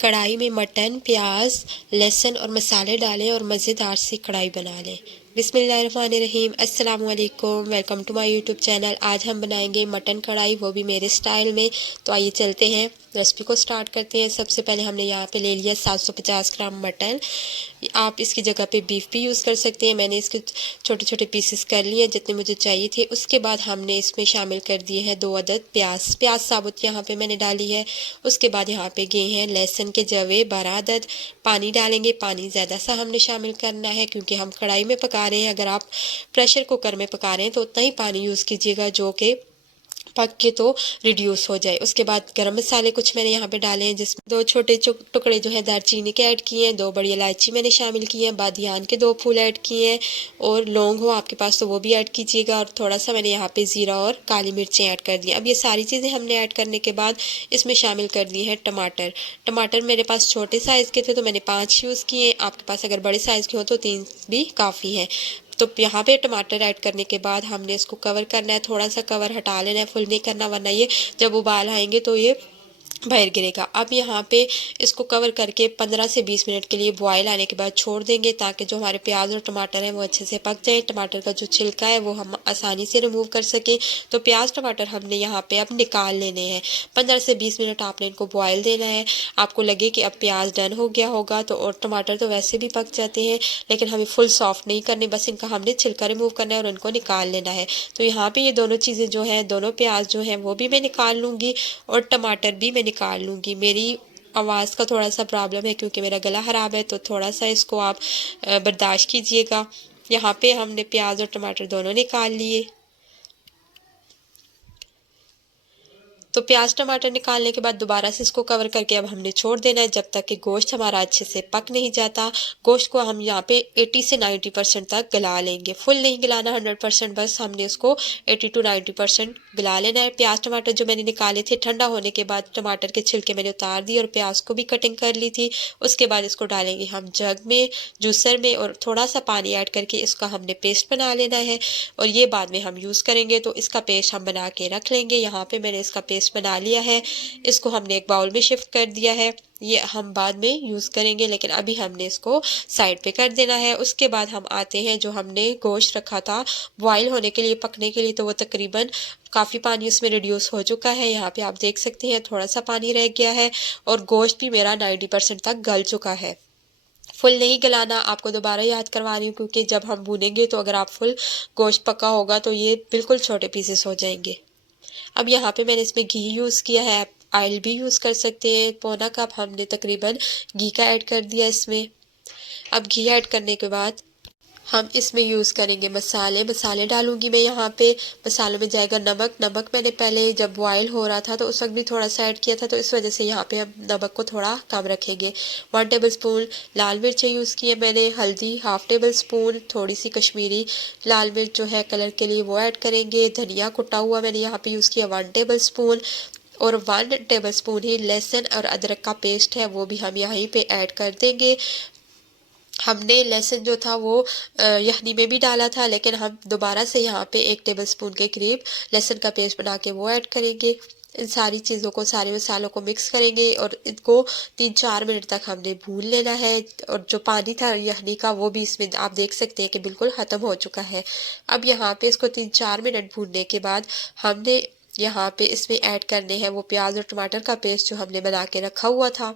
कढ़ाई में मटन, प्याज, लहसुन और मसाले डालें और मज़ेदार सी कढ़ाई बना लें। बिस्मिल्लाहिर्रहमानिर्रहीम। अस्सलाम वालेकुम, welcome to my YouTube channel. आज हम बनाएंगे मटन कढ़ाई, वो भी मेरे स्टाइल में। तो आइए चलते हैं, रेसिपी को स्टार्ट करते हैं। सबसे पहले हमने यहाँ पे ले लिया 750 ग्राम मटन। आप इसकी जगह पे बीफ भी यूज़ कर सकते हैं। मैंने इसके छोटे छोटे पीसेस कर लिए जितने मुझे चाहिए थे। उसके बाद हमने इसमें शामिल कर दिए हैं 2 अदद प्याज साबुत यहाँ पे मैंने डाली है। उसके बाद यहाँ पे गए हैं लहसुन के जवे 12 अदद। पानी डालेंगे, पानी ज़्यादा सा हमने शामिल करना है क्योंकि हम कढ़ाई में पका रहे हैं। अगर आप प्रेशर कुकर में पका रहे हैं तो उतना ही पानी यूज़ कीजिएगा जो कि पक के तो रिड्यूस हो जाए। उसके बाद गरम मसाले कुछ मैंने यहाँ पे डाले हैं, जिसमें 2 छोटे टुकड़े जो है दालचीनी के ऐड किए हैं, 2 बड़ी इलायची मैंने शामिल की है, बादियान के 2 फूल ऐड किए हैं, और लौंग हो आपके पास तो वो भी ऐड कीजिएगा। और थोड़ा सा मैंने यहाँ पे ज़ीरा और काली मिर्चें ऐड कर दी। अब ये सारी चीज़ें हमने ऐड करने के बाद इसमें शामिल कर दिए हैं टमाटर। टमाटर मेरे पास छोटे साइज़ के थे तो मैंने 5 यूज़ किए। आपके पास अगर बड़े साइज़ के हो तो 3 भी काफ़ी है। तो यहाँ पे टमाटर ऐड करने के बाद हमने इसको कवर करना है, थोड़ा सा कवर हटा लेना है, फुल नहीं करना, वरना ये जब उबाल आएंगे तो ये बाहर गिरेगा। अब यहाँ पे इसको कवर करके 15 से 20 मिनट के लिए बॉयल आने के बाद छोड़ देंगे ताकि जो हमारे प्याज और टमाटर हैं वो अच्छे से पक जाए। टमाटर का जो छिलका है वो हम आसानी से रिमूव कर सकें। तो प्याज टमाटर हमने यहाँ पे अब निकाल लेने हैं। 15 से 20 मिनट आपने इनको बॉयल देना है। आपको लगे कि अब प्याज डन हो गया होगा तो, और टमाटर तो वैसे भी पक जाते हैं, लेकिन हमें फुल सॉफ्ट नहीं करने, बस इनका हमने छिलका रिमूव करना है और इनको निकाल लेना है। तो यहाँ पे ये दोनों चीज़ें जो हैं, दोनों प्याज जो हैं वो भी मैं निकाल लूँगी और टमाटर भी मैं निकाल लूँगी। मेरी आवाज़ का थोड़ा सा प्रॉब्लम है क्योंकि मेरा गला ख़राब है, तो थोड़ा सा इसको आप बर्दाश्त कीजिएगा। यहाँ पे हमने प्याज और टमाटर दोनों निकाल लिए। तो प्याज टमाटर निकालने के बाद दोबारा से इसको कवर करके अब हमने छोड़ देना है जब तक कि गोश्त हमारा अच्छे से पक नहीं जाता। गोश्त को हम यहाँ पे 80 से 90% तक गला लेंगे, फुल नहीं गलाना 100%, बस हमने इसको 80 to 90% गला लेना है। प्याज टमाटर जो मैंने निकाले थे, ठंडा होने के बाद टमाटर के छिलके मैंने उतार दिए और प्याज को भी कटिंग कर ली थी। उसके बाद इसको डालेंगे हम जग में, जूसर में, और थोड़ा सा पानी ऐड करके इसका हमने पेस्ट बना लेना है और ये बाद में हम यूज़ करेंगे। तो इसका पेस्ट हम बना के रख लेंगे। यहाँ पे मैंने इसका पेस्ट बना लिया है, इसको हमने एक बाउल में शिफ्ट कर दिया है। ये हम बाद में यूज़ करेंगे, लेकिन अभी हमने इसको साइड पे कर देना है। उसके बाद हम आते हैं, जो हमने गोश्त रखा था बॉईल होने के लिए, पकने के लिए, तो वो तकरीबन काफ़ी पानी उसमें रिड्यूस हो चुका है। यहाँ पे आप देख सकते हैं थोड़ा सा पानी रह गया है और गोश्त भी मेरा 90% तक गल चुका है। फुल नहीं गलाना, आपको दोबारा याद करवा रही हूँ क्योंकि जब हम भूनेंगे तो अगर आप फुल गोश्त पका होगा तो ये बिल्कुल छोटे पीसेस हो जाएंगे। अब यहाँ पे मैंने इसमें घी यूज़ किया है, आप ऑयल भी यूज़ कर सकते हैं। पौना कप हमने तकरीबन घी का ऐड कर दिया इसमें। अब घी ऐड करने के बाद हम इसमें यूज़ करेंगे मसाले डालूंगी मैं यहाँ पे। मसालों में जाएगा नमक। नमक मैंने पहले जब बॉयल हो रहा था तो उस वक्त भी थोड़ा सा ऐड किया था, तो इस वजह से यहाँ पे हम नमक को थोड़ा कम रखेंगे। 1 टेबल स्पून लाल मिर्चें यूज़ की है मैंने। हल्दी 1/2 टेबल स्पून, थोड़ी सी कश्मीरी लाल मिर्च जो है कलर के लिए वो ऐड करेंगे। धनिया कुटा हुआ मैंने यहाँ पे यूज़ किया 1 टेबल स्पून, और 1 टेबल स्पून ही लहसुन और अदरक का पेस्ट है वो भी हम यहीं पे ऐड कर देंगे। हमने लहसुन जो था वो यखनी में भी डाला था, लेकिन हम दोबारा से यहाँ पे 1 टेबल स्पून के करीब लहसुन का पेस्ट बना के वो ऐड करेंगे। इन सारी चीज़ों को, सारे मसालों को मिक्स करेंगे और इनको 3-4 मिनट तक हमने भून लेना है। और जो पानी था यखनी का वो भी इसमें आप देख सकते हैं कि बिल्कुल ख़त्म हो चुका है। अब यहाँ पे इसको 3-4 मिनट भूनने के बाद हमने यहाँ पे इसमें ऐड करने हैं वो प्याज और टमाटर का पेस्ट जो हमने बना के रखा हुआ था।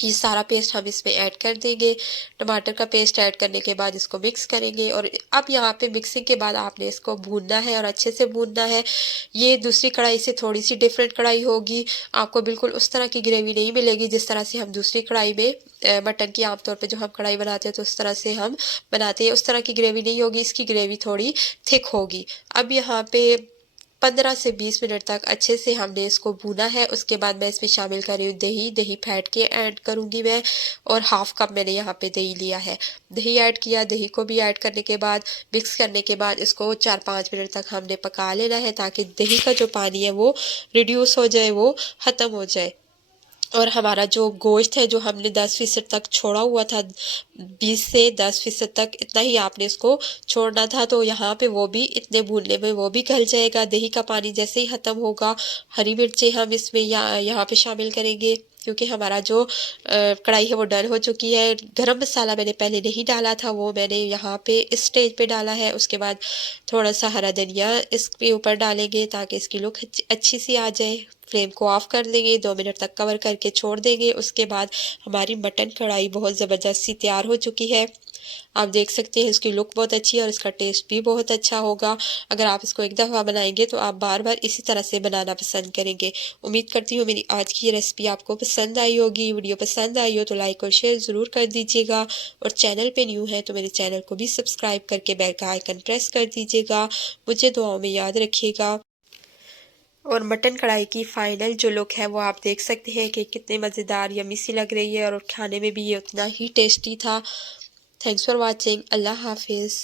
ये सारा पेस्ट हम इसमें ऐड कर देंगे। टमाटर का पेस्ट ऐड करने के बाद इसको मिक्स करेंगे। और अब यहाँ पे मिक्सिंग के बाद आपने इसको भूनना है और अच्छे से भूनना है। ये दूसरी कढ़ाई से थोड़ी सी डिफरेंट कढ़ाई होगी, आपको बिल्कुल उस तरह की ग्रेवी नहीं मिलेगी जिस तरह से हम दूसरी कढ़ाई में मटन की आमतौर पे जो हम कढ़ाई बनाते हैं तो उस तरह से हम बनाते हैं, उस तरह की ग्रेवी नहीं होगी। इसकी ग्रेवी थोड़ी थिक होगी। अब यहाँ पे 15 से 20 मिनट तक अच्छे से हमने इसको भूना है। उसके बाद मैं इसमें शामिल कर रही हूँ दही फेंट के ऐड करूँगी मैं, और 1/2 कप मैंने यहाँ पे दही लिया है। दही ऐड किया, दही को भी ऐड करने के बाद मिक्स करने के बाद इसको 4-5 मिनट तक हमने पका लेना है ताकि दही का जो पानी है वो रिड्यूस हो जाए, वो ख़त्म हो जाए। और हमारा जो गोश्त है जो हमने 10% तक छोड़ा हुआ था, 20 से 10% तक, इतना ही आपने इसको छोड़ना था। तो यहाँ पे वो भी इतने भूनने में वो भी गल जाएगा। दही का पानी जैसे ही ख़त्म होगा, हरी मिर्चें हम इसमें यहाँ पे शामिल करेंगे। क्योंकि हमारा जो कढ़ाई है वो डन हो चुकी है। गरम मसाला मैंने पहले नहीं डाला था, वो मैंने यहाँ पे इस स्टेज पे डाला है। उसके बाद थोड़ा सा हरा धनिया इसके ऊपर डालेंगे ताकि इसकी लुक अच्छी सी आ जाए। फ्लेम को ऑफ कर देंगे, 2 मिनट तक कवर करके छोड़ देंगे। उसके बाद हमारी मटन कढ़ाई बहुत ज़बरदस्त सी तैयार हो चुकी है। आप देख सकते हैं इसकी लुक बहुत अच्छी है और इसका टेस्ट भी बहुत अच्छा होगा। अगर आप इसको एक दफ़ा बनाएंगे तो आप बार बार इसी तरह से बनाना पसंद करेंगे। उम्मीद करती हूँ मेरी आज की ये रेसिपी आपको पसंद आई होगी। वीडियो पसंद आई हो तो लाइक और शेयर ज़रूर कर दीजिएगा, और चैनल पे न्यू है तो मेरे चैनल को भी सब्सक्राइब करके बेल का आइकन प्रेस कर दीजिएगा। मुझे दुआओं में याद रखिएगा। और मटन कढ़ाई की फाइनल जो लुक है वो आप देख सकते हैं कि कितने मज़ेदार यम्मी सी लग रही है, और खाने में भी ये उतना ही टेस्टी था। Thanks for watching. अल्लाह हाफिज़।